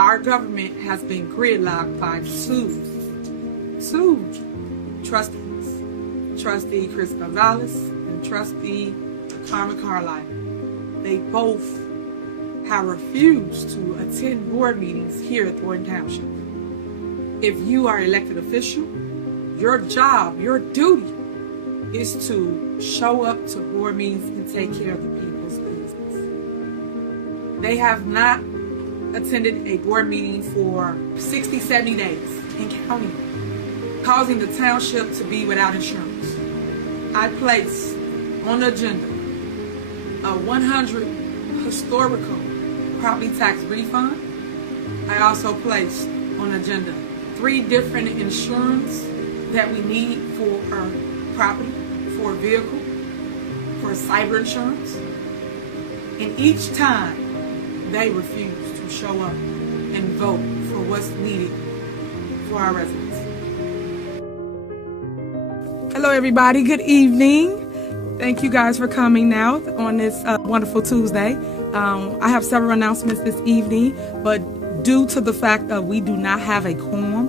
our government has been gridlocked by two trustees, Trustee Chris Gonzalez and Trustee Carmen Carlisle. They both have refused to attend board meetings here at Thornton Township. If you are an elected official, your job, your duty is to show up to board meetings and take care of the people's business. They have not attended a board meeting for 60, 70 days and counting, causing the township to be without insurance. I place on the agenda a 100 historical property tax refund. I also placed on the agenda 3 different insurance that we need for our property, for a vehicle, for cyber insurance. And each time they refuse to show up and vote for what's needed for our residents. Hello everybody, good evening. Thank you guys for coming now on this wonderful Tuesday. I have several announcements this evening, but due to the fact that we do not have a quorum,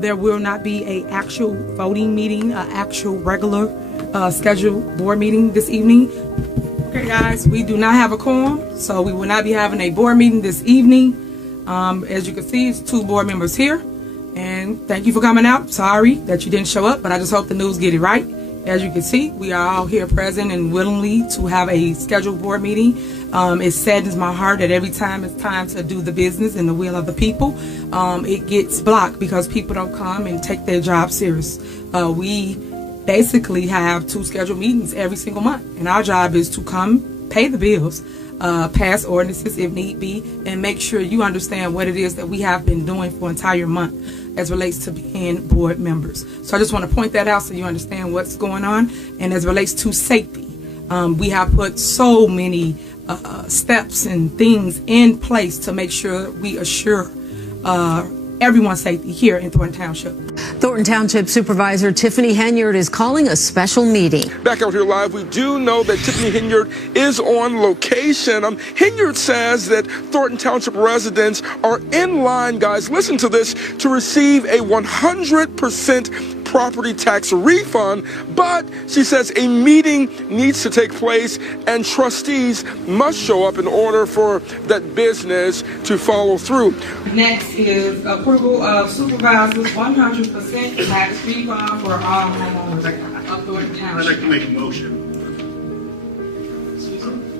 there will not be an actual voting meeting, an actual regular scheduled board meeting this evening. Okay guys, we do not have a quorum, so we will not be having a board meeting this evening. As you can see, it's 2 board members here, and thank you for coming out. Sorry that you didn't show up, but I just hope the news get it right. As you can see, we are all here present and willingly to have a scheduled board meeting. It saddens my heart that every time it's time to do the business and the will of the people, it gets blocked because people don't come and take their job serious. We basically have 2 scheduled meetings every single month, and our job is to come, pay the bills, pass ordinances if need be, and make sure you understand what it is that we have been doing for an entire month as relates to being board members. So I just want to point that out so you understand what's going on. And as relates to safety, we have put so many steps and things in place to make sure we assure everyone's safety here in Thornton Township. Thornton Township Supervisor Tiffany Henyard is calling a special meeting. Back out here live, we do know that Tiffany Henyard is on location. Henyard says that Thornton Township residents are in line, guys, listen to this, to receive a 100% property tax refund, but she says a meeting needs to take place and trustees must show up in order for that business to follow through. Next is approval of supervisors 100% tax refund for all homeowners of Thornton Township. I'd like to make a motion.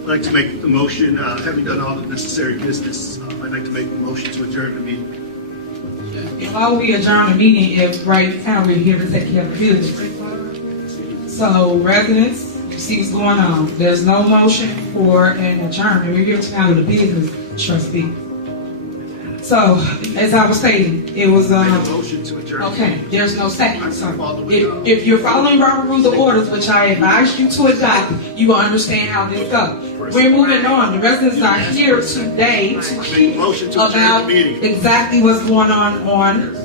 I'd like to make the motion, having done all the necessary business, I'd like to make the motion to adjourn the meeting. And while we adjourn the meeting, if right now we're here to take care of the business. So residents, you see what's going on. There's no motion for an adjournment. We're here to handle the business, trustee. So, as I was stating, it was motion to adjourn. Okay, there's no second. So if you're following Robert Rules of Orders, which I advise you to adopt, you will understand how this goes. We're moving on. The residents are here today to keep about exactly what's going on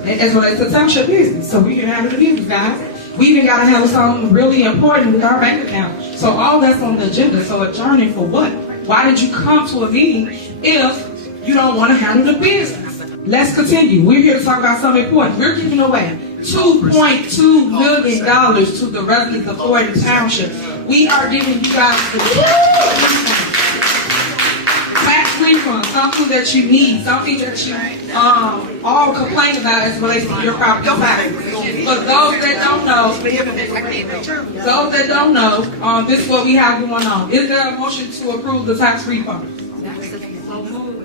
as relates to township business. So we can handle the business, guys. We even got to handle something really important with our bank account. So all that's on the agenda. So adjourning for what? Why did you come to a meeting if you don't want to handle the business? Let's continue. We're here to talk about something important. We're giving away $2.2 million to the residents of Thornton Township. We are giving you guys the tax refund, something that you need, something that you all complain about as relates to your property tax. But those that don't know, this is what we have going on. Is there a motion to approve the tax refund?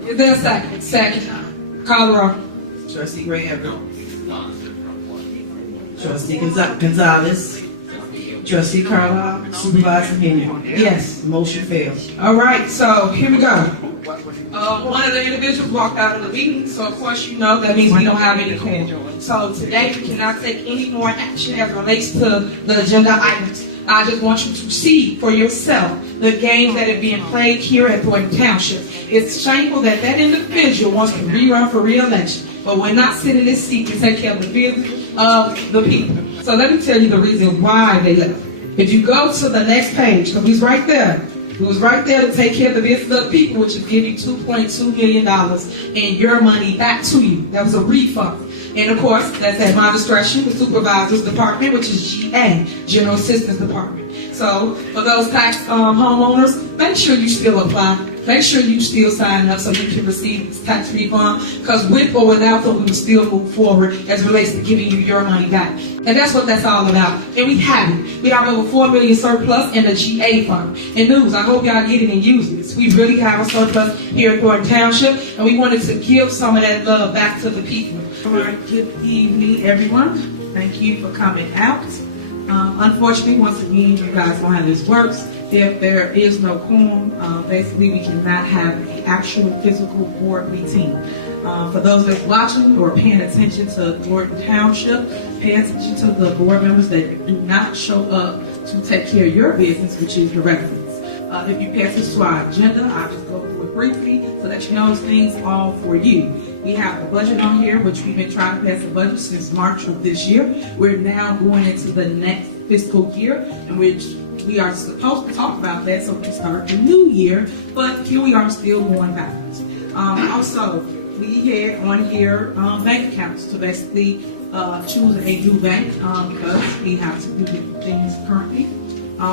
Is there a second? Second. Call the roll. Trustee Graham. Trustee Gonzalez. Trustee Carlisle. Supervisor Henyard. Yes. Motion fails. All right, so here we go. One of the individuals walked out of the meeting, so of course you know that means we don't have any quorum. So today we cannot take any more action as relates to the agenda items. I just want you to see for yourself the games that are being played here at Thornton Township. It's shameful that that individual wants to rerun for re-election, but we're not sitting in this seat to take care of the business of the people. So let me tell you the reason why they left. If you go to the next page, because he's right there, We was right there to take care of the business of the people, which is giving $2.2 million and your money back to you. That was a refund. And of course, that's at my discretion, the supervisor's department, which is GA, General Assistance Department. So for those tax homeowners, make sure you still apply. Make sure you still sign up so you can receive this tax refund, because with or without them, we will still move forward as it relates to giving you your money back. And that's what that's all about. And we have it. We have over $4 million surplus in the GA fund. And news, I hope y'all get it and use this. We really have a surplus here at Thornton Township, and we wanted to give some of that love back to the people. All right, good evening, everyone. Thank you for coming out. Unfortunately, once again, you guys know how this works. If there is no quorum, basically we cannot have an actual physical board meeting. For those that's watching or paying attention to Thornton Township, pay attention to the board members that do not show up to take care of your business, which is the residents. If you pass this to our agenda, I'll just go through it briefly so that you know those things all for you. We have the budget on here, which we've been trying to pass the budget since March of this year. We're now going into the next fiscal year, in which we are supposed to talk about that so we can start the new year, but here we are still going backwards. Also, we had on here bank accounts to basically choose a new bank because we have to do different things currently.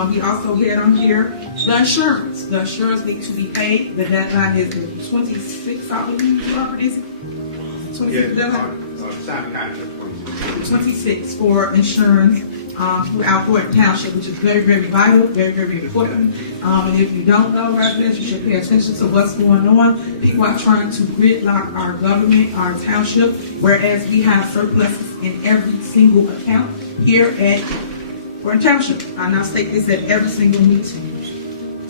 We also had on here the insurance. The insurance needs to be paid. The deadline is the 26th, I believe, is it? 26 for insurance throughout Thornton Township, which is very, very vital, very, very important. And if you don't know, residents, you should pay attention to what's going on. People are trying to gridlock our government, our township, whereas we have surpluses in every single account here at Thornton Township. I now state this at every single meeting.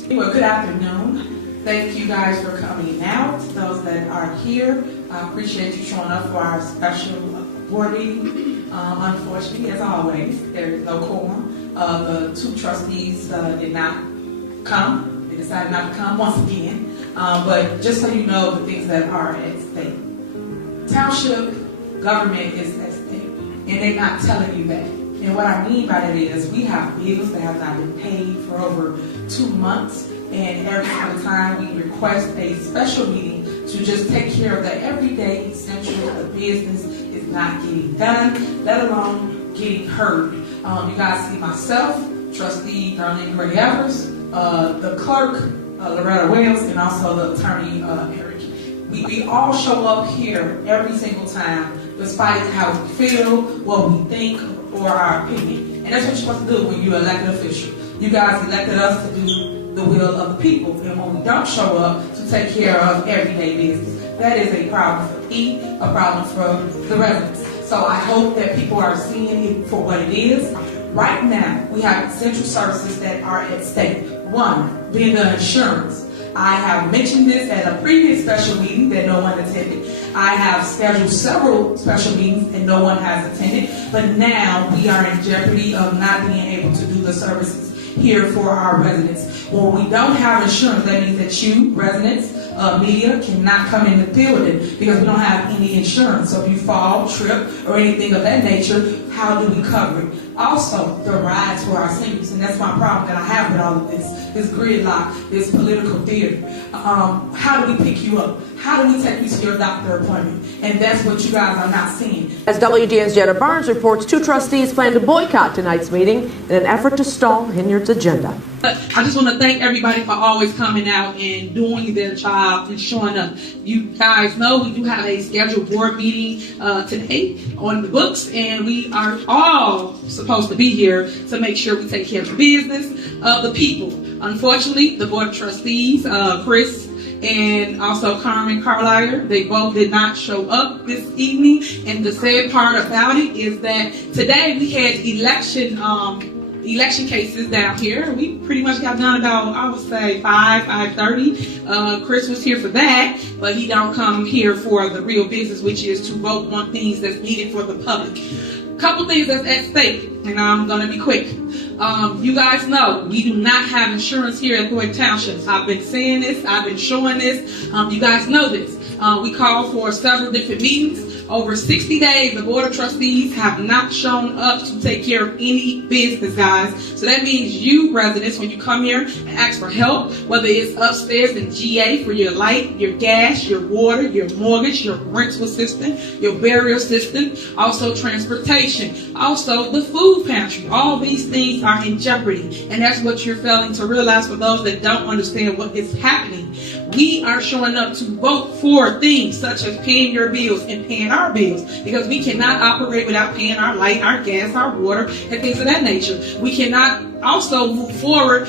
Well, good afternoon. Thank you guys for coming out. Those that are here, I appreciate you showing up for our special board meeting. Unfortunately, as always, there is no quorum. The two trustees did not come. They decided not to come once again. But just so you know the things that are at stake. Township government is at stake, and they're not telling you that. And what I mean by that is we have bills that have not been paid for over 2 months, and every single time we request a special meeting to just take care of the everyday essentials of business is not getting done, let alone getting heard. You guys see myself, trustee Darlene Gray Evers, the clerk, Loretta Wells, and also the attorney, Eric. We all show up here every single time, despite how we feel, what we think, or our opinion. And that's what you're supposed to do when you're elected official. You guys elected us to do the will of the people. And when we don't show up to take care of everyday business, that is a problem for me, a problem for the residents. So I hope that people are seeing it for what it is. Right now, we have essential services that are at stake. One, being the insurance. I have mentioned this at a previous special meeting that no one attended. I have scheduled several special meetings and no one has attended. But now we are in jeopardy of not being able to do the services here for our residents. When we don't have insurance, that means that you, residents, media, cannot come in the building because we don't have any insurance. So if you fall, trip, or anything of that nature, how do we cover it? Also, the rides for our seniors, and that's my problem that I have with all of this gridlock, this political theater. How do we pick you up? How do we take you to your doctor appointment? And that's what you guys are not seeing. As WGN's Jenna Barnes reports, two trustees plan to boycott tonight's meeting in an effort to stall Henyard's agenda. I just want to thank everybody for always coming out and doing their job and showing up. You guys know we do have a scheduled board meeting today on the books, and we are all supposed to be here to make sure we take care of the business of the people. Unfortunately, the board of trustees, Chris and also Carmen Carlisle, they both did not show up this evening. And the sad part about it is that today we had election cases down here. We pretty much got done about, I would say, 5:30. Chris was here for that, but he don't come here for the real business, which is to vote on things that's needed for the public. Couple things that's at stake, and I'm going to be quick. You guys know we do not have insurance here at Thornton Township. I've been saying this, I've been showing this. You guys know this. We called for several different meetings. Over 60 days, the Board of Trustees have not shown up to take care of any business, guys. So that means you residents, when you come here and ask for help, whether it's upstairs in GA for your light, your gas, your water, your mortgage, your rental assistance, your burial assistance, also transportation, also the food pantry. All these things are in jeopardy. And that's what you're failing to realize for those that don't understand what is happening. We are showing up to vote for things such as paying your bills and paying our bills, because we cannot operate without paying our light, our gas, our water, and things of that nature. We cannot also move forward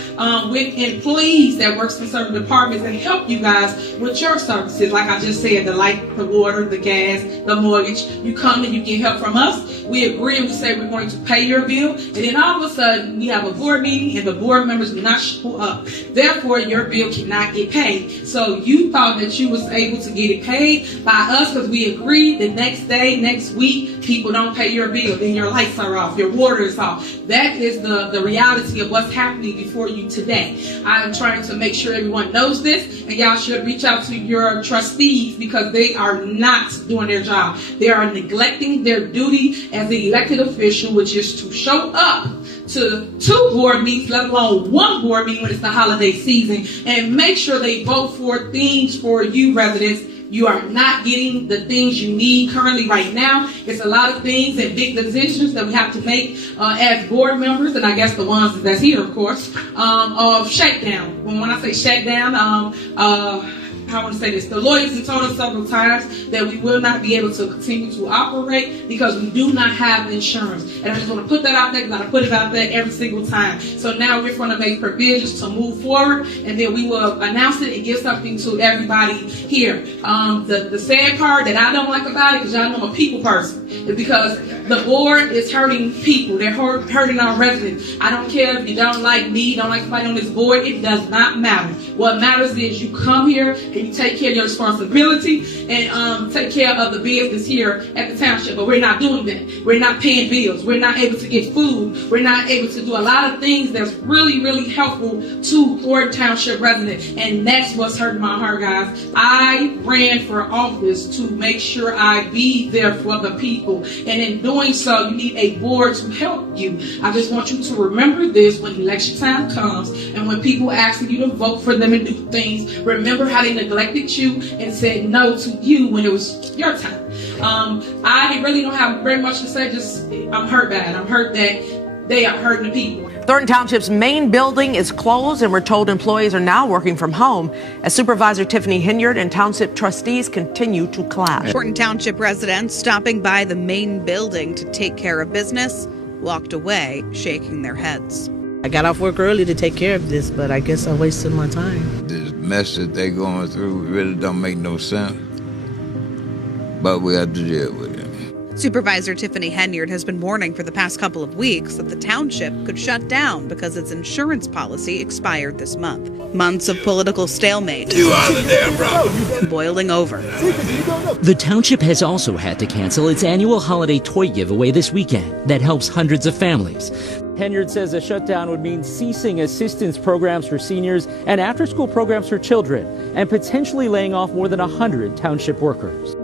with employees that works in certain departments and help you guys with your services. Like I just said, the light, the water, the gas, the mortgage. You come and you get help from us. We agree and we say we're going to pay your bill. And then all of a sudden, we have a board meeting and the board members do not show up. Therefore, your bill cannot get paid. So you thought that you was able to get it paid by us because we agreed the next day, next week, people don't pay your bill. Then your lights are off, your water is off. That is the reality of what's happening before you today. I'm trying to make sure everyone knows this, and y'all should reach out to your trustees because they are not doing their job. They are neglecting their duty as the elected official, which is to show up to 2 board meetings, let alone 1 board meeting when it's the holiday season, and make sure they vote for things for you residents. You are not getting the things you need currently right now. It's a lot of things and big decisions that we have to make as board members, and I guess the ones that's here, of course, of shakedown. When I say shakedown, I want to say this. The lawyers have told us several times that we will not be able to continue to operate because we do not have insurance. And I just want to put that out there because I put it out there every single time. So now we're going to make provisions to move forward, and then we will announce it and give something to everybody here. The sad part that I don't like about it, because y'all know I'm a people person, is because the board is hurting people. They're hurting our residents. I don't care if you don't like me, don't like somebody on this board. It does not matter. What matters is you come here and you take care of your responsibility and take care of the business here at the township. But we're not doing that. We're not paying bills. We're not able to get food. We're not able to do a lot of things that's really, really helpful to Thornton Township residents. And that's what's hurting my heart, guys. I ran for office to make sure I be there for the people. And in doing so, you need a board to help you. I just want you to remember this when election time comes and when people asking you to vote for them and do things. Remember how they neglected you and said no to you when it was your time. I really don't have very much to say. Just I'm hurt bad. I'm hurt that they are hurting the people. Thornton Township's main building is closed, and we're told employees are now working from home as Supervisor Tiffany Henyard and Township trustees continue to clash. Thornton Township residents stopping by the main building to take care of business walked away shaking their heads. I got off work early to take care of this, but I guess I wasted my time. This mess that they're going through really don't make no sense, but we have to deal with it. Supervisor Tiffany Henyard has been warning for the past couple of weeks that the township could shut down because its insurance policy expired this month. Months of political stalemate. You are the damn problem. Boiling over. The township has also had to cancel its annual holiday toy giveaway this weekend that helps hundreds of families. Henyard says a shutdown would mean ceasing assistance programs for seniors and after-school programs for children and potentially laying off more than 100 township workers.